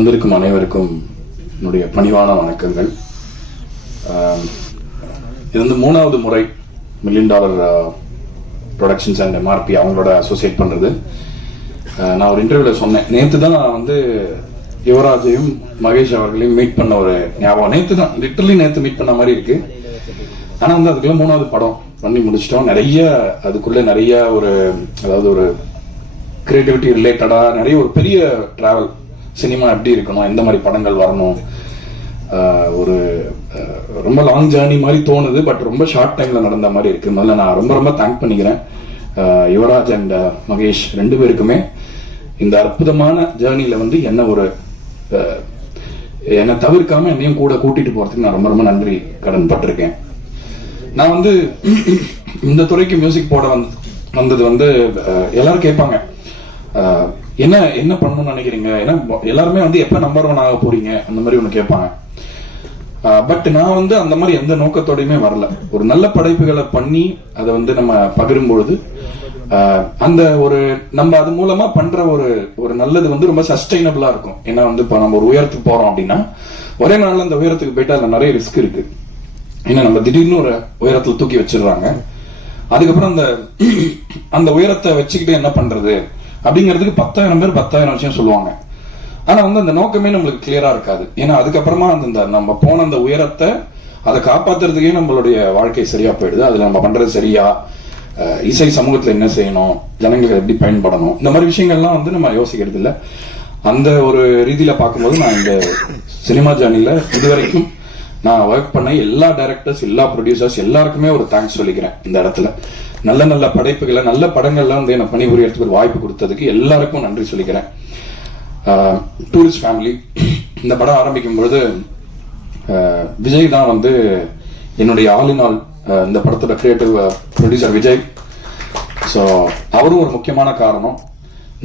வந்திருக்கும் அனைவருக்கும் என்னுடைய பணிவான வணக்கங்கள். இது வந்து மூணாவது முறை Million Dollar Productions and MRP அவங்களோட அசோசியேட் பண்ணுறது நான் ஒரு இன்டர்வியூவில் சொன்னேன். நேற்று தான் நான் வந்து யுவராஜையும் மகேஷ் அவர்களையும் மீட் பண்ண ஒரு ஞாபகம். நேற்று தான் லிட்டர்லி நேற்று மீட் பண்ண மாதிரி இருக்கு. ஆனால் வந்து அதுக்குள்ள மூணாவது படம் பண்ணி முடிச்சிட்டோம். நிறைய அதுக்குள்ளே நிறைய ஒரு அதாவது ஒரு கிரியேட்டிவிட்டி ரிலேட்டடாக நிறைய ஒரு பெரிய ட்ராவல் சினிமா எப்படி இருக்கணும் எந்த மாதிரி படங்கள் வரணும் ஒரு ரொம்ப லாங் ஜேர்னி மாதிரி தோணுது பட் ரொம்ப ஷார்ட் டைம்ல நடந்த மாதிரி இருக்கு. முதல்ல நான் ரொம்ப ரொம்ப தேங்க் பண்ணிக்கிறேன். யுவராஜ் அண்ட் மகேஷ் ரெண்டு பேருக்குமே. இந்த அற்புதமான ஜேர்னியில வந்து என்ன ஒரு என்னை தவிர்க்காம என்னையும் கூட கூட்டிட்டு போறதுக்கு நான் ரொம்ப ரொம்ப நன்றி கடன் பட்டிருக்கேன் நான் வந்து இந்த துறைக்கு மியூசிக் போட வந்து வந்தது வந்து எல்லாரும் கேட்பாங்க. என்ன என்ன பண்ணணும்னு நினைக்கிறீங்க? ஏன்னா எல்லாருமே வந்து எப்ப நம்பர் ஒன் ஆக போறீங்க? அந்த மாதிரி ஒண்ணு கேட்பாங்க. பட் நான் வந்து அந்த மாதிரி எந்த நோக்கத்தோடையுமே வரல. ஒரு நல்ல படைப்புகளை பண்ணி அதை வந்து நம்ம பகிரும் பொழுது அந்த ஒரு நம்ம அது மூலமா பண்ற ஒரு ஒரு நல்லது வந்து ரொம்ப சஸ்டைனபிளா இருக்கும். ஏன்னா வந்து இப்போ நம்ம ஒரு உயரத்துக்கு போறோம் அப்படின்னா ஒரே நாள்ல அந்த உயரத்துக்கு போயிட்டு அதுல நிறைய ரிஸ்க் இருக்கு. ஏன்னா நம்ம திடீர்னு ஒரு உயரத்துல தூக்கி வச்சிடுறாங்க. அதுக்கப்புறம் அந்த அந்த உயரத்தை வச்சுக்கிட்டு என்ன பண்றது? அப்படிங்கிறதுக்கு பத்தாயிரம் பேர் பத்தாயிரம் விஷயம் சொல்லுவாங்க. ஆனா வந்து அந்த நோக்கமே நம்மளுக்கு கிளியரா இருக்காது. ஏன்னா அதுக்கப்புறமா அந்த இந்த நம்ம போன அந்த உயரத்தை அதை காப்பாத்துறதுக்கே நம்மளுடைய வாழ்க்கை சரியா போயிடுது. அதுல நம்ம பண்றது சரியா? இசை சமூகத்துல என்ன செய்யணும்? ஜனங்களுக்கு எப்படி பயன்படணும்? இந்த மாதிரி விஷயங்கள்லாம் வந்து நம்ம யோசிக்கிறது இல்லை அந்த ஒரு ரீதியில பார்க்கும்போது நான் இந்த சினிமா ஜேர்னில இதுவரைக்கும் நான் ஒர்க் பண்ண எல்லா டைரக்டர்ஸ் எல்லா ப்ரொடியூசர்ஸ் எல்லாருக்குமே ஒரு தேங்க்ஸ் சொல்லிக்கிறேன் இந்த இடத்துல. நல்ல நல்ல படைப்புகளை நல்ல படங்கள்லாம் வந்து எனக்கு பணிபுரியறதுக்கு ஒரு வாய்ப்பு கொடுத்ததுக்கு எல்லாருக்கும் நன்றி சொல்லிக்கிறேன். டூரிஸ்ட் ஃபேமிலி இந்த படம் ஆரம்பிக்கும் பொழுது விஜய் தான் வந்து என்னுடைய ஆளினால் இந்த படத்தோட கிரியேட்டிவ் ப்ரொடியூசர் விஜய். ஸோ அவரும் ஒரு முக்கியமான காரணம்.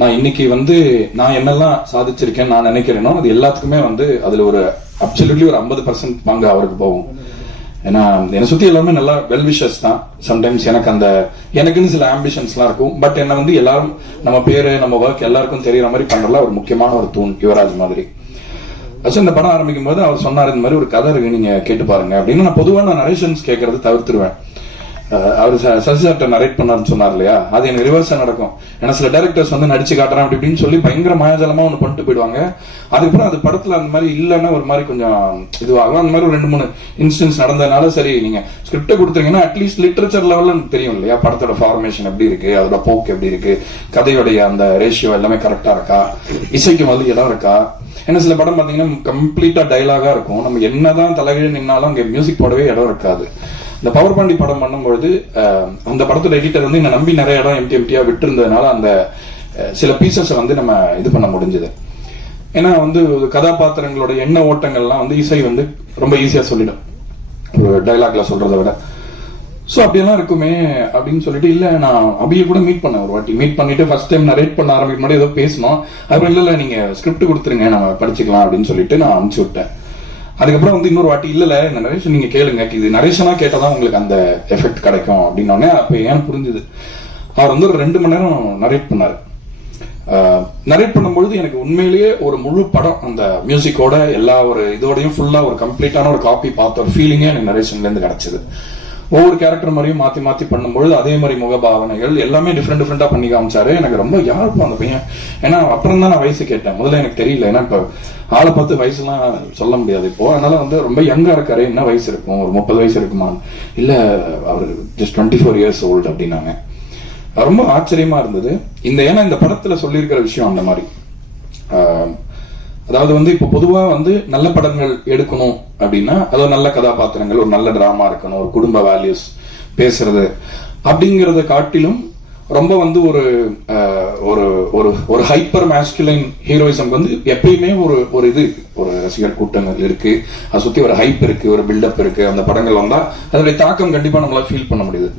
நான் இன்னைக்கு வந்து நான் என்னெல்லாம் சாதிச்சிருக்கேன் நான் நினைக்கிறேனோ அது எல்லாத்துக்குமே வந்து அதுல ஒரு அப்சல்யூட்லி ஒரு ஐம்பது பர்சன்ட் பங்கு அவருக்கு போகும் ஏன்னா என்னை சுத்தி எல்லாருமே நல்லா வெல் விஷஸ் தான். சம்டைம்ஸ் எனக்கு அந்த எனக்குன்னு சில ஆம்பிஷன்ஸ்லாம் இருக்கும். பட் என்ன வந்து எல்லாரும் நம்ம பேரு நம்ம ஒர்க் எல்லாருக்கும் தெரியற மாதிரி பண்றதுல ஒரு முக்கியமான ஒரு தூண் யுவராஜ் மாதிரி. ஃபர்ஸ்ட் இந்த படம் ஆரம்பிக்கும் போது அவர் சொன்னார் இந்த மாதிரி ஒரு கதை இருக்கு நீங்க கேட்டு பாருங்க. அப்படின்னு நான் பொதுவா நான் நரேஷன்ஸ் கேட்கறது தவிர்த்துருவேன். அவர் ச- சசி நரேட் பண்ணாருன்னு சொன்னார் இல்லையா? அது எனக்கு ரிவர்ஸா நடக்கும். ஏன்னா சில டேரக்டர்ஸ் வந்து நடிச்சு காட்டுறேன் அப்படி இப்படின்னு சொல்லி பயங்கர மாயாஜலமா ஒன்று பண்ணிட்டு போயிடுவாங்க. அதுக்கப்புறம் அது படத்துல அந்த மாதிரி இல்லைன்னா ஒரு மாதிரி கொஞ்சம் இதுவாகும். அந்த மாதிரி ஒரு ரெண்டு மூணு இன்ஸ்டன்ஸ் நடந்ததுனால சரி நீங்க ஸ்கிரிப்டை கொடுத்துருங்கன்னா அட்லீஸ்ட் லிட்ரேச்சர் லெவலில் எனக்கு தெரியும் இல்லையா? படத்தோட ஃபார்மேஷன் எப்படி இருக்கு அதோட போக்கு எப்படி இருக்கு கதையுடைய அந்த ரேஷியோ எல்லாமே கரெக்டா இருக்கா? இசைக்கு வந்து இடம் இருக்கா? ஏன்னா சில படம் பாத்தீங்கன்னா கம்ப்ளீட்டா டைலாகா இருக்கும். நம்ம என்னதான் தலைகீழ நின்னாலும் அங்கே மியூசிக் போடவே இடம் இருக்காது. இந்த பவர் பாண்டி படம் பண்ணும்பொழுது அந்த படத்தோட எடிட்டர் வந்து என்ன நம்பி நிறைய இடம் எம்டி எம்டியா விட்டுருந்ததுனால அந்த சில பீசஸை வந்து நம்ம இது பண்ண முடிஞ்சது. ஏன்னா வந்து கதாபாத்திரங்களோட எண்ண ஓட்டங்கள்லாம் வந்து இசை வந்து ரொம்ப ஈஸியா சொல்லிடும். ஒரு டைலாக்ல சொல்றதை விட. ஸோ அப்படியெல்லாம் இருக்குமே அப்படின்னு சொல்லிட்டு இல்ல நான் அபிய கூட மீட் பண்ணேன் ஒரு வாட்டி. மீட் பண்ணிட்டு ஃபர்ஸ்ட் டைம் நான் ரேட் பண்ண ஆரம்பிக்கும் முன்னாடி ஏதோ பேசணும் அப்புறம் இல்ல இல்ல நீங்க ஸ்கிரிப்ட் கொடுத்துருங்க நம்ம படிச்சுக்கலாம் அப்படின்னு சொல்லிட்டு நான் அனுப்பிச்சு விட்டேன். அதுக்கப்புறம் வந்து இன்னொரு வாட்டி இல்ல இந்த நரேஷன் நீங்க கேளுங்க. இது நரேஷனா கேட்டதான் உங்களுக்கு அந்த எஃபெக்ட் கிடைக்கும். அப்படின்னோடனே அப்ப ஏன் புரிஞ்சுது. அவர் வந்து ஒரு ரெண்டு மணி நேரம் நரேட் பண்ணாரு. நரேட் பண்ணும்பொழுது எனக்கு உண்மையிலேயே ஒரு முழு படம் அந்த மியூசிக்கோட எல்லா ஒரு இதோடையும் ஃபுல்லா ஒரு கம்ப்ளீட்டான ஒரு காப்பி பார்த்த ஒரு ஃபீலிங்கே எனக்கு நரேஷன்ல இருந்து கிடைச்சது. ஒவ்வொரு கேரக்டர் மாதிரியும் மாத்தி மாத்தி பண்ணும்பொழுது அதே மாதிரி முகபாவனைகள் எல்லாமே டிஃப்ரெண்ட் டிஃப்ரெண்டா பண்ணி காமிச்சாரு. எனக்கு ரொம்ப யாருப்பா அந்த பையன் ஏன்னா அப்புறம் தான் நான் வயசு கேட்டேன். முதல்ல எனக்கு தெரியல. ஏன்னா இப்ப ஆளை பார்த்து வயசுலாம் சொல்ல முடியாது இப்போ. அதனால வந்து ரொம்ப யங்கா இருக்காரு. என்ன வயசு இருக்கும்? ஒரு முப்பது வயசு இருக்குமா? இல்ல அவர் just twenty four years old அப்படின்னாங்க. ரொம்ப ஆச்சரியமா இருந்தது. இந்த ஏன்னா இந்த படத்துல சொல்லியிருக்கிற விஷயம் அந்த மாதிரி. அதாவது வந்து இப்போ பொதுவா வந்து நல்ல படங்கள் எடுக்கணும் அப்படின்னா அதாவது நல்ல கதாபாத்திரங்கள் ஒரு நல்ல டிராமா இருக்கணும் ஒரு குடும்ப வேல்யூஸ் பேசுறது அப்படிங்கறத காட்டிலும் ரொம்ப வந்து ஒரு ஒரு ஒரு ஒரு ஹைப்பர் மேஸ்குலைன் ஹீரோயிசம் வந்து எப்பயுமே ஒரு ஒரு இது ஒரு ரசிகர் கூட்டங்கள் இருக்கு. அதை சுத்தி ஒரு ஹைப் இருக்கு ஒரு பில்டப் இருக்கு. அந்த படங்கள் வந்தா அதனுடைய தாக்கம் கண்டிப்பா நம்மளால ஃபீல் பண்ண முடியுது.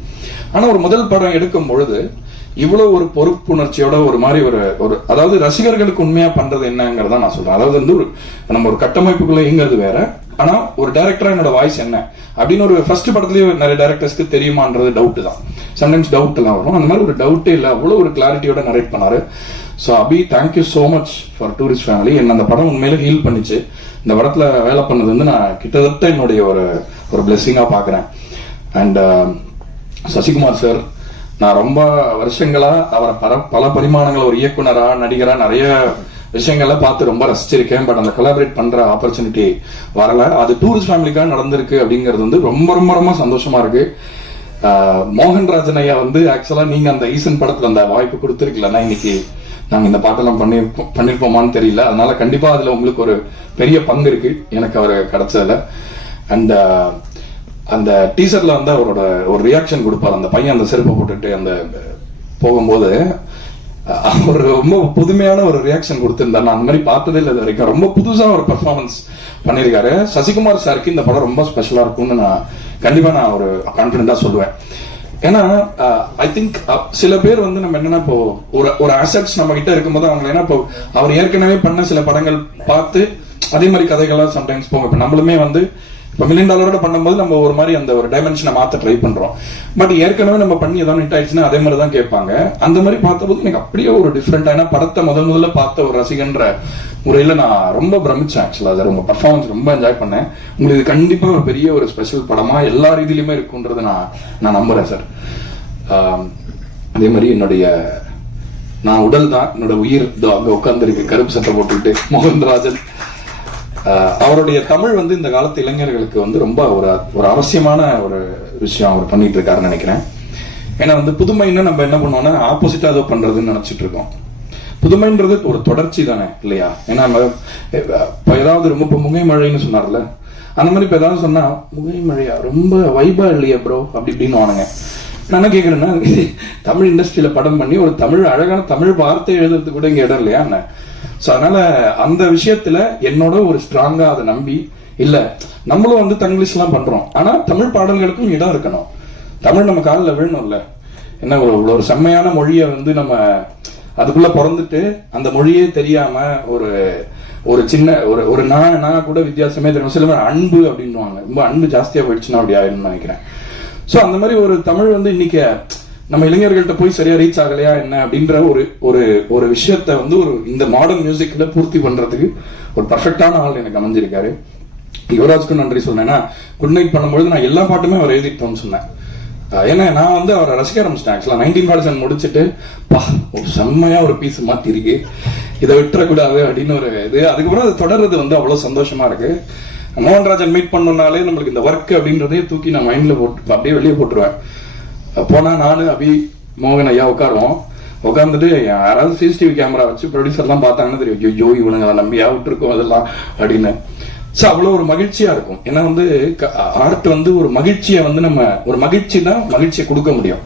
ஆனா ஒரு முதல் படம் எடுக்கும் பொழுது இவ்வளவு ஒரு பொறுப்புணர்ச்சியோட ஒரு மாதிரி ஒரு ஒரு அதாவது ரசிகர்களுக்கு உண்மையா பண்றது என்னங்கிறத நான் சொல்றேன். அதாவது வந்து ஒரு நம்ம ஒரு கட்டமைப்புக்குள்ள இயங்குறது வேற. ஆனா ஒரு டைரக்டரா என்னோட வாய்ஸ் என்ன? அப்படின்னு ஒரு ஃபர்ஸ்ட் படத்துலயே நிறைய டைரக்டர்ஸ்க்கு தெரியுமான்றது டவுட் தான். சம்டைம்ஸ் டவுட் எல்லாம் வரும். அந்த மாதிரி ஒரு டவுட்டே இல்லை அவ்வளோ ஒரு கிளாரிட்டியோட நரேட் பண்ணாரு. So Abhi thank you so much for Tourist Family என்ன அந்த படம் உண்மையிலே ஹீல் பண்ணிச்சு. இந்த படத்தில் வேலை பண்ணது வந்து நான் கிட்டத்தட்ட என்னுடைய ஒரு ஒரு பிளெஸ்ஸிங்காக பார்க்குறேன். அண்ட் um, சசிகுமார் சார் நான் ரொம்ப வருஷங்களாக அவரை பல பல பரிமாணங்கள் ஒரு இயக்குனராக நடிகராக நிறைய விஷயங்களை பார்த்து ரொம்ப ரசிச்சிருக்கேன். பட் அந்த கொலாபரேட் பண்ற ஆப்பர்ச்சுனிட்டி வரல. அது டூரிஸ்ட் ஃபேமிலிக்காக நடந்திருக்கு அப்படிங்கிறது வந்து ரொம்ப ரொம்ப ரொம்ப சந்தோஷமா இருக்கு. மோகன்ராஜன் ஐயா வந்து ஆக்சுவலா நீங்க அந்த ஈசன் படத்துல அந்த வாய்ப்பு கொடுத்துருக்கலன்னா இன்னைக்கு நாங்க இந்த பாட்டெல்லாம் பண்ணிருப்போம் பண்ணிருப்போமான்னு தெரியல. அதனால கண்டிப்பா அதுல உங்களுக்கு ஒரு பெரிய பங்கு இருக்கு. எனக்கு அவர் கிடைச்சதுல. அண்ட் அந்த டீசர்ல வந்து அவரோட ஒரு ரியாக்ஷன் கொடுப்பார். அந்த பையன் அந்த செருப்பை போட்டுட்டு அந்த போகும்போது ஒரு அவர் ரொம்ப புதுமையான ஒரு ரியாக்ஷன் கொடுத்திருந்தார். நான் அந்த மாதிரி பார்த்ததே இல்லை வரைக்கும் ரொம்ப புதுசா ஒரு பெர்ஃபார்மன்ஸ் பண்ணியிருக்காரு. சசிகுமார் சாருக்கு இந்த படம் ரொம்ப ஸ்பெஷலாக இருக்கும்னு நான் கண்டிப்பா நான் ஒரு கான்பிடண்டா சொல்லுவேன். ஏன்னா ஐ திங்க் சில பேர் வந்து நம்ம என்னன்னா இப்போ ஒரு ஒரு அசட்ஸ் நம்ம கிட்ட இருக்கும்போது அவங்க என்ன இப்போ அவர் ஏற்கனவே பண்ண சில படங்கள் பார்த்து அதே மாதிரி கதைகள்லாம் சம்டைம்ஸ் போங்க இப்போ நம்மளுமே வந்து இப்போ மில்லியன் டாலரோட பண்ணும்போது நம்ம ஒரு மாதிரி அந்த ஒரு டைமென்ஷனை மாத்த ட்ரை பண்றோம். பட் ஏற்கனவே நம்ம பண்ணி ஏதாவது ஹிட் ஆயிடுச்சுன்னா அதே மாதிரி தான் கேட்பாங்க. அந்த மாதிரி பார்த்தபோது எனக்கு அப்படியே ஒரு டிஃப்ரெண்டான படத்தை முதல் முதல்ல பார்த்த ஒரு ரசிகன்ற முறையில நான் ரொம்ப பிரமிச்சேன் ஆக்சுவலா சார் உங்க பர்ஃபார்மன்ஸ் ரொம்ப என்ஜாய் பண்ணேன். உங்களுக்கு இது கண்டிப்பா ஒரு பெரிய ஒரு ஸ்பெஷல் படமா எல்லா ரீதியிலுமே இருக்குன்றதை நான் நான் நம்புறேன் சார் அதே மாதிரி என்னுடைய நான் உடல் தான். என்னோட உயிர் அங்கே அங்க கருப்பு சட்டை போட்டுக்கிட்டு மோகன்ராஜன். அவருடைய தமிழ் வந்து இந்த காலத்து இளைஞர்களுக்கு வந்து ரொம்ப ஒரு ஒரு அவசியமான ஒரு விஷயம் அவர் பண்ணிட்டு இருக்காருன்னு நினைக்கிறேன். ஏன்னா வந்து புதுமைன்னா நம்ம என்ன பண்ணுவோம்னா ஆப்போசிட்டா ஏதோ பண்றதுன்னு நினைச்சிட்டு இருக்கோம் புதுமைன்றது ஒரு தொடர்ச்சி தானே இல்லையா? ஏன்னா இப்போ இப்ப ஏதாவது ரொம்ப இப்போ முகை மழைன்னு சொன்னார்ல அந்த மாதிரி இப்ப ஏதாவது சொன்னா முகை மழையா? ரொம்ப வைபா இல்லையா ப்ரோ அப்படி இப்படின்னு வானுங்க. நான் என்ன கேக்குறேன்னா தமிழ் இண்டஸ்ட்ரியில படம் பண்ணி ஒரு தமிழ் அழகான தமிழ் வார்த்தை எழுதுறது கூட இங்க இடம் இல்லையா என்ன? சோ அதனால அந்த விஷயத்துல என்னோட ஒரு ஸ்ட்ராங்கா அதை நம்பி இல்ல நம்மளும் வந்து தங்கிலீஷ் எல்லாம் பண்றோம். ஆனா தமிழ் பாடல்களுக்கும் இடம் இருக்கணும். தமிழ் நம்ம காலில் விழணும்ல. என்ன ஒரு ஒரு செம்மையான மொழியை வந்து நம்ம அதுக்குள்ள பிறந்துட்டு அந்த மொழியே தெரியாம ஒரு ஒரு சின்ன ஒரு ஒரு நான் நான் கூட வித்தியாசமே தெரியும் சில பேர் அன்பு அப்படின்னுவாங்க. ரொம்ப அன்பு ஜாஸ்தியா போயிடுச்சுன்னா அப்படி ஆயிடும்னு நினைக்கிறேன். சோ அந்த மாதிரி ஒரு தமிழ் வந்து இன்னைக்கு நம்ம இளைஞர்கள்ட்ட போய் சரியா ரீச் ஆகலையா என்ன அப்படின்ற ஒரு ஒரு ஒரு விஷயத்த வந்து ஒரு இந்த மாடர்ன் மியூசிக்ல பூர்த்தி பண்றதுக்கு ஒரு பர்ஃபெக்டான ஆள் எனக்கு அமைஞ்சிருக்காரு. யுவராஜ்க்கு நன்றி சொன்னேன்னா குட் நைட் பண்ணும்பொழுது நான் எல்லா பாட்டுமே அவர் எழுதிட்டோம்னு சொன்னேன். ஏன்னா நான் வந்து அவரை ரசிக்க ஆரம்பிச்சிட்டேன். ஆக்சுவலா நைன்டீன் ஃபார்ட்டி செவன் முடிச்சுட்டு பா ஒரு செம்மையா ஒரு பீஸ் மாத்தி இருக்கு. இதை விட்டுறக்கூடாது அப்படின்னு ஒரு இது. அதுக்கப்புறம் அது தொடர்றது வந்து அவ்வளவு சந்தோஷமா இருக்கு. மோகன்ராஜன் மீட் பண்ணோம்னாலே நம்மளுக்கு இந்த ஒர்க் அப்படின்றதே தூக்கி நான் மைண்ட்ல போட்டு அப்படியே வெளியே போட்டுருவேன். போனால் நான் அபி மோகன் ஐயா உட்காருவோம். உட்காந்துட்டு யாராவது சிசிடிவி கேமரா வச்சு ப்ரொடியூசர்லாம் பார்த்தாங்கன்னு தெரியும். ஐயோ இவனுங்க நம்பியா விட்டுருக்கோம் அதெல்லாம் அப்படின்னு. ஸோ அவ்வளோ ஒரு மகிழ்ச்சியா இருக்கும். ஏன்னா வந்து ஆர்ட் வந்து ஒரு மகிழ்ச்சியை வந்து நம்ம ஒரு மகிழ்ச்சி தான் மகிழ்ச்சியை கொடுக்க முடியும்.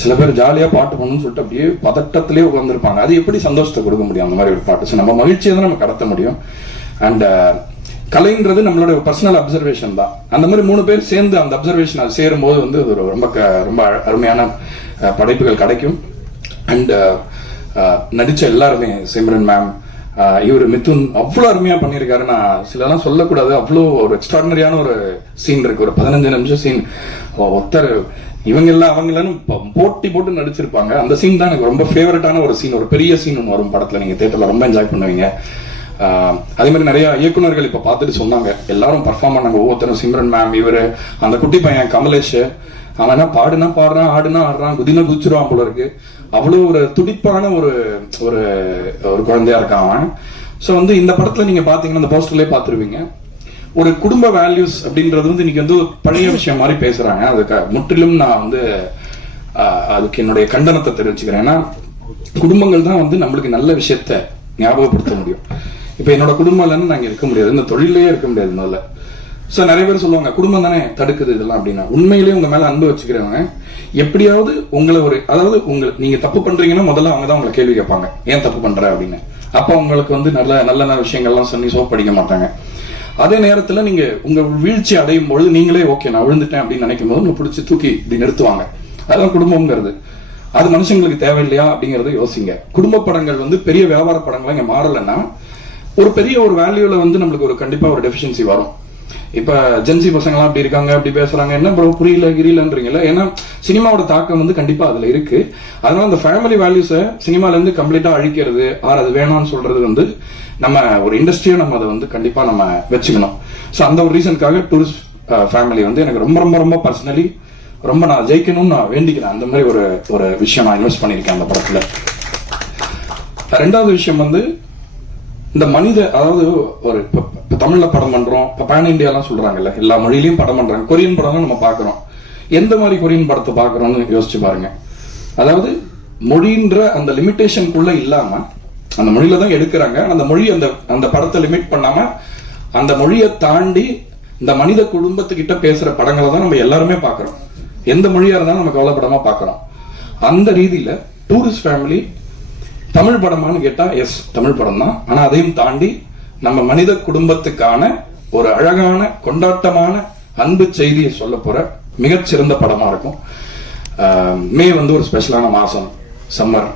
சில பேர் ஜாலியா பாட்டு பண்ணணும்னு சொல்லிட்டு அப்படியே பதட்டத்திலே உட்காந்துருப்பாங்க அது எப்படி சந்தோஷத்தை கொடுக்க முடியும் அந்த மாதிரி ஒரு பாட்டு? ஸோ நம்ம மகிழ்ச்சியை தான் நம்ம கடத்த முடியும். அண்ட் கலைன்றது நம்மளோட பர்சனல் அப்சர்வேஷன் தான். அந்த மாதிரி மூணு பேர் சேர்ந்து அந்த அப்சர்வேஷன் அது சேரும் போது வந்து அது ஒரு ரொம்ப ரொம்ப அருமையான படைப்புகள் கிடைக்கும். அண்ட் நடிச்ச எல்லாருமே சிம்ரன் மேம் இவர் மிதுன் அவ்வளோ அருமையா பண்ணியிருக்காரு. நான் சிலலாம் சொல்லக்கூடாது. அவ்வளோ ஒரு எக்ஸ்ட்ராடினரியான ஒரு சீன் இருக்கு. ஒரு பதினஞ்சு நிமிஷம் சீன் ஒத்தர் இவங்க எல்லாம் அவங்க போட்டி போட்டு நடிச்சிருப்பாங்க. அந்த சீன் தான் எனக்கு ரொம்ப ஃபேவரட்டான ஒரு சீன் ஒரு பெரிய சீன் ஒன்று வரும் படத்துல. நீங்க தேட்டர்ல ரொம்ப என்ஜாய் பண்ணுவீங்க. அதே மாதிரி நிறைய இயக்குனர்கள் இப்ப பார்த்துட்டு சொன்னாங்க. எல்லாரும் பர்ஃபார்ம் பண்ணாங்க. ஒவ்வொருத்தரும் சிம்ரன் மேம் இவரு அந்த குட்டி பையன் கமலேஷ். அவன் என்ன பாடுனா பாடுறான் ஆடுனா ஆடுறான் குதினா குதிச்சிருவான் போல இருக்கு. அவ்வளவு ஒரு துடிப்பான ஒரு ஒரு ஒரு குழந்தையா இருக்கான் அவன். ஸோ வந்து இந்த படத்துல நீங்க பாத்தீங்கன்னா அந்த போஸ்டர்லயே பார்த்துருவீங்க ஒரு குடும்ப வேல்யூஸ் அப்படின்றது வந்து இன்னைக்கு வந்து பழைய விஷயம் மாதிரி பேசுறாங்க. அதுக்கு முற்றிலும் நான் வந்து அதுக்கு என்னுடைய கண்டனத்தை தெரிவிச்சுக்கிறேன். ஏன்னா குடும்பங்கள் தான் வந்து நம்மளுக்கு நல்ல விஷயத்த ஞாபகப்படுத்த முடியும். இப்ப என்னோட குடும்பம் இல்லைன்னு நாங்க இருக்க முடியாது. இந்த தொழிலே இருக்க முடியாது முதல்ல. சோ நிறைய பேர் சொல்லுவாங்க குடும்பம் தானே தடுக்குது இதெல்லாம்? அப்படின்னா உண்மையிலேயே உங்க மேல அன்பு வச்சுக்கிறவங்க எப்படியாவது உங்களை ஒரு அதாவது உங்க நீங்க தப்பு பண்றீங்கன்னா முதல்ல அவங்க தான் உங்களை கேள்வி கேட்பாங்க. ஏன் தப்பு பண்ற? அப்படின்னு. அப்ப உங்களுக்கு வந்து நல்ல நல்ல நல்ல விஷயங்கள்லாம் சொல்லி சோப் படிக்க மாட்டாங்க. அதே நேரத்துல நீங்க உங்க வீழ்ச்சி அடையும் பொழுது நீங்களே ஓகே நான் விழுந்துட்டேன் அப்படின்னு நினைக்கும் போது உங்களை பிடிச்சி தூக்கி இப்படி நிறுத்துவாங்க. அதான் குடும்பம்ங்கிறது. அது மனுஷங்களுக்கு தேவையில்லையா அப்படிங்கறத யோசிங்க. குடும்ப படங்கள் வந்து பெரிய வியாபார படங்கள்லாம் இங்க மாறலைன்னா ஒரு பெரிய ஒரு வேல்யூல வந்து நம்மளுக்கு ஒரு கண்டிப்பா ஒரு டெஃபிஷியன்சி வரும். இப்ப ஜென்சி பசங்கலாம் அப்படி இருக்காங்க அப்படி பேசுறாங்க என்ன ப்ரோ புரியல கிரியலன்றீங்கல்ல? ஏன்னா சினிமாவோட தாக்கம் வந்து கண்டிப்பா அதுல இருக்கு. அதனால அந்த ஃபேமிலி வேல்யூஸை சினிமால இருந்து கம்ப்ளீட்டா அழிக்கிறது ஆர் அது வேணாம்னு சொல்றது வந்து நம்ம ஒரு இண்டஸ்ட்ரியா நம்ம அதை வந்து கண்டிப்பா நம்ம வச்சுக்கணும். ஸோ அந்த ஒரு ரீசனுக்காக டூரிஸ்ட் ஃபேமிலி வந்து எனக்கு ரொம்ப ரொம்ப ரொம்ப பர்சனலி ரொம்ப நான் ஜெயிக்கணும்னு நான் வேண்டிக்கிறேன். அந்த மாதிரி ஒரு ஒரு விஷயம் நான் இன்வெஸ்ட் பண்ணியிருக்கேன் அந்த படத்துல. ரெண்டாவது விஷயம் வந்து இந்த மனித அதாவது ஒரு இப்போ தமிழ்ல படம் பண்றோம் இப்ப பேன் இந்தியாலாம் சொல்றாங்கல்ல எல்லா மொழியிலையும் படம் பண்றாங்க. கொரியன் படம் நம்ம பாக்குறோம் எந்த மாதிரி கொரியன் படத்தை பாக்குறோம்னு யோசிச்சு பாருங்க. அதாவது மொழின்ற அந்த லிமிட்டேஷனுக்குள்ள இல்லாம அந்த மொழியில தான் எடுக்கிறாங்க. அந்த மொழி அந்த அந்த படத்தை லிமிட் பண்ணாம அந்த மொழியை தாண்டி இந்த மனித குடும்பத்துக்கிட்ட பேசுற படங்களை தான் நம்ம எல்லாருமே பாக்குறோம் எந்த மொழியா இருந்தாலும் நம்ம கவலைப்படமா பாக்குறோம் அந்த ரீதியில டூரிஸ்ட் ஃபேமிலி தமிழ் படமான்னு கேட்டா எஸ் தமிழ் படம் தான் ஆனா அதையும் தாண்டி நம்ம மனித குடும்பத்துக்கான ஒரு அழகான கொண்டாட்டமான அன்பு செய்தியை சொல்ல போற மிகச்சிறந்த படமா இருக்கும். மே வந்து ஒரு ஸ்பெஷலான மாசம் சம்மர்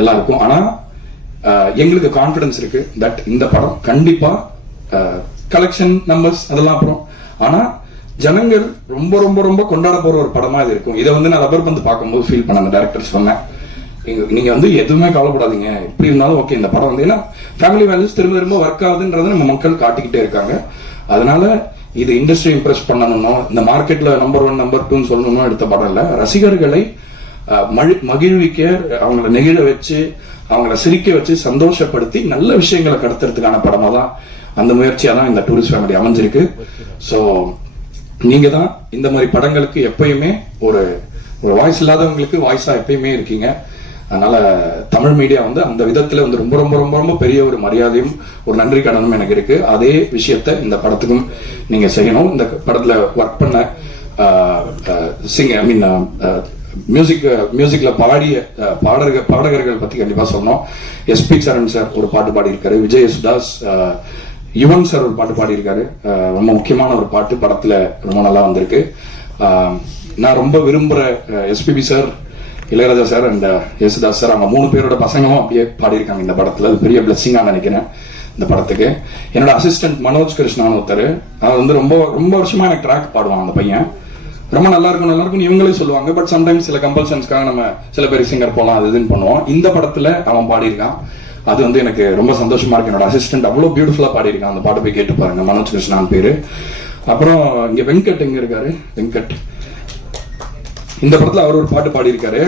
எல்லாம் இருக்கும் ஆனா எங்களுக்கு கான்பிடன்ஸ் இருக்கு தட் இந்த படம் கண்டிப்பா கலெக்ஷன் நம்பர்ஸ் அதெல்லாம் அப்புறம். ஆனா ஜனங்கள் ரொம்ப ரொம்ப ரொம்ப கொண்டாட போற ஒரு படமா இது இருக்கும். இதை வந்து நான் ரப்பர் பந்து பார்க்கும்போது ஃபீல் பண்ண அந்த டேரக்டர் சொன்னேன். நீங்க- வந்து எதுவுமே கவலைப்படாதீங்க. எப்படி இருந்தாலும் ஓகே இந்த படம் வந்து ஏன்னா ஃபேமிலி வேல்யூஸ் திரும்ப திரும்ப ஒர்க் ஆகுதுன்றதை நம்ம மக்கள் காட்டிக்கிட்டே இருக்காங்க. அதனால இது இண்டஸ்ட்ரி இம்ப்ரெஸ் பண்ணணும்னோ இந்த மார்க்கெட்ல நம்பர் ஒன் நம்பர் டூன்னு சொல்லணும்னு எடுத்த படம் இல்ல. ரசிகர்களை மகிழ்விக்க அவங்கள நெகிழ வச்சு அவங்கள சிரிக்க வச்சு சந்தோஷப்படுத்தி நல்ல விஷயங்களை கடத்துறதுக்கான படமா தான் அந்த முயற்சியா தான் இந்த டூரிஸ்ட் ஃபேமிலி அமைஞ்சிருக்கு. ஸோ நீங்க தான் இந்த மாதிரி படங்களுக்கு எப்பயுமே ஒரு ஒரு வாய்ஸ் இல்லாதவங்களுக்கு வாய்ஸா எப்பயுமே இருக்கீங்க. அதனால தமிழ் மீடியா வந்து அந்த விதத்துல வந்து ரொம்ப ரொம்ப ரொம்ப ரொம்ப பெரிய ஒரு மரியாதையும் ஒரு நன்றி கடனும் எனக்கு இருக்கு. அதே விஷயத்த இந்த படத்துக்கும் நீங்க செய்யணும். இந்த படத்துல ஒர்க் பண்ண சிங் ஐ மீன் மியூசிக் மியூசிக்ல பாடிய பாடகர் பாடகர்கள் பத்தி கண்டிப்பா சொன்னோம் எஸ்பி சரண் சார் ஒரு பாட்டு பாடியிருக்காரு. விஜய் சுதாஸ் யுவன் சார் ஒரு பாட்டு பாடியிருக்காரு. ரொம்ப முக்கியமான ஒரு பாட்டு படத்துல ரொம்ப நல்லா வந்திருக்கு. நான் ரொம்ப விரும்புற SPB sir Ilaiyaraaja sir and Yesudas sir அவங்க மூணு பேரோட பசங்களும் அப்படியே பாடியிருக்காங்க இந்த படத்துல. அது பெரிய பிளெஸிங்கா நினைக்கிறேன் இந்த படத்துக்கு. என்னோட அசிஸ்டன்ட் மனோஜ் கிருஷ்ணான்னு ஒருத்தர் அவர் வந்து ரொம்ப ரொம்ப வருஷமா எனக்கு ட்ராக் பாடுவான் அந்த பையன். ரொம்ப நல்லா இருக்கும் நல்லா இருக்கும் இவங்களே சொல்லுவாங்க பட் சம்டைம்ஸ் சில கம்பல்ஷன்ஸ்க்காக நம்ம சில பேர் சிங்கர் போகலாம் அது இதுன்னு பண்ணுவோம். இந்த படத்துல அவன் பாடியிருக்கான். அது வந்து எனக்கு ரொம்ப சந்தோஷமா இருக்கு. என்னோட அசிஸ்டன்ட் அவ்வளவு பியூட்டிஃபுல்லா பாடியிருக்கான். அந்த பாட்டு போய் கேட்டு பாருங்க மனோஜ் கிருஷ்ணான் பேரு. அப்புறம் இங்க வெங்கட் எங்க இருக்காரு? வெங்கட். இந்த படத்துல அவர் ஒரு பாட்டு பாடியிருக்காரு.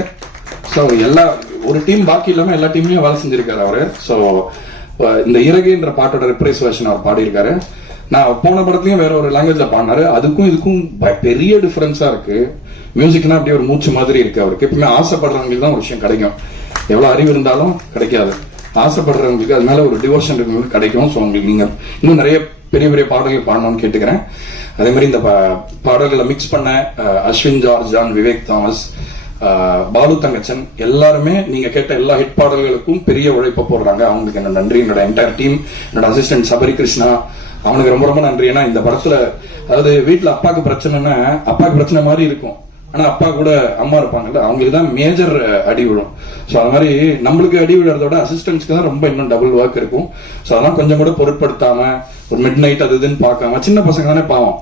ஸோ எல்லா ஒரு டீம் பாக்கி இல்லாம எல்லா டீம்லயும் வேலை செஞ்சிருக்காரு அவரு. ஸோ இந்த இறகுன்ற பாட்டோட ரிப்ரைஸ் வெர்ஷன் அவர் பாடியிருக்காரு. நான் போன படத்துலயும் வேற ஒரு லாங்குவேஜ்ல பாடினாரு. அதுக்கும் இதுக்கும் பெரிய டிஃபரன்ஸா இருக்கு. மியூசிக்னா அப்படியே ஒரு மூச்சு மாதிரி இருக்கு அவருக்கு. எப்பவுமே ஆசைப்படுறவங்களுக்கு தான் ஒரு விஷயம் கிடைக்கும். எவ்வளவு அறிவு இருந்தாலும் கிடைக்காது. ஆசைப்படுறவங்களுக்கு அது மேல ஒரு டிவோஷன் கிடைக்கும். ஸோ உங்களுக்கு நீங்க இன்னும் நிறைய பெரிய பெரிய பாடல்கள் பாடணும்னு கேட்டுக்கிறேன். அதே மாதிரி இந்த பா- பாடல்களை மிக்ஸ் பண்ண Ashwin George John Vivek Thomas Balu Thankachan எல்லாருமே நீங்க கேட்ட எல்லா ஹிட் பாடல்களுக்கும் பெரிய உழைப்ப போடுறாங்க. அவங்களுக்கு என்ன நன்றி. என்னோட என்டையர் டீம் என்னோட அசிஸ்டன்ட் சபரி கிருஷ்ணா அவனுக்கு ரொம்ப ரொம்ப நன்றி. ஏன்னா இந்த படத்துல அதாவது வீட்டுல அப்பாவுக்கு பிரச்சனைன்னா அப்பாவுக்கு பிரச்சனை மாதிரி இருக்கும். ஆனா அப்பா கூட அம்மா இருப்பாங்கல்ல அவங்களுக்கு தான் மேஜர் அடி விழும். ஸோ அது மாதிரி நம்மளுக்கு அடி விழுறதோட அசிஸ்டன்ஸ்க்கு தான் ரொம்ப இன்னும் டபுள் ஒர்க் இருக்கும். ஸோ அதெல்லாம் கொஞ்சம் கூட பொருட்படுத்தாம ஒரு மிட் நைட் அது இதுன்னு பார்க்காம சின்ன பசங்க தானே பாவம்.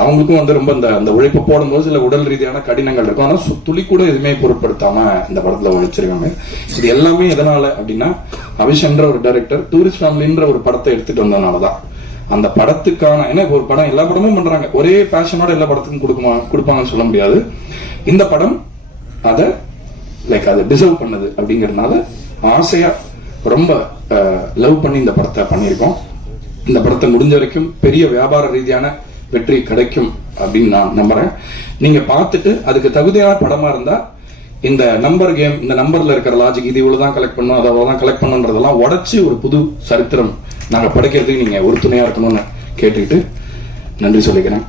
அவங்களுக்கும் வந்து ரொம்ப இந்த அந்த உழைப்பு போடும்போது சில உடல் ரீதியான கடினங்கள் இருக்கும். ஆனால் சு- துளி கூட எதுவுமே பொருட்படுத்தாம இந்த படத்துல உழைச்சிருக்காங்க இது எல்லாமே எதனால அப்படின்னா அபிஷன்ற ஒரு டைரக்டர் டூரிஸ்ட் ஃபேமிலின்ற ஒரு படத்தை எடுத்துட்டு வந்ததுனாலதான். அந்த படத்துக்கான ஏன்னா ஒரு படம் எல்லா படமும் பண்றாங்க. ஒரே பேஷனோட எல்லா படத்துக்கும் கொடுக்குமா கொடுப்பாங்கன்னு சொல்ல முடியாது. இந்த படம் அதை லைக் அதை டிசர்வ் பண்ணுது அப்படிங்கிறதுனால ஆசையா ரொம்ப லவ் பண்ணி இந்த படத்தை பண்ணியிருக்கோம். இந்த படத்தை முடிஞ்ச வரைக்கும் பெரிய வியாபார ரீதியான வெற்றி கிடைக்கும் அப்படின்னு நான் நம்புறேன். நீங்க பார்த்துட்டு அதுக்கு தகுதியான படமா இருந்தா இந்த நம்பர் கேம் இந்த நம்பர்ல இருக்கிற லாஜிக் இது இவ்வளவுதான் கலெக்ட் பண்ணும் அதை தான் கலெக்ட் பண்ணுன்றதெல்லாம் உடச்சி ஒரு புது சரித்திரம் நாங்க படைக்கிறதுக்கு நீங்க உறுதுணையா இருக்கணும்னு கேட்டுக்கிட்டு நன்றி சொல்லிக்கிறேன்.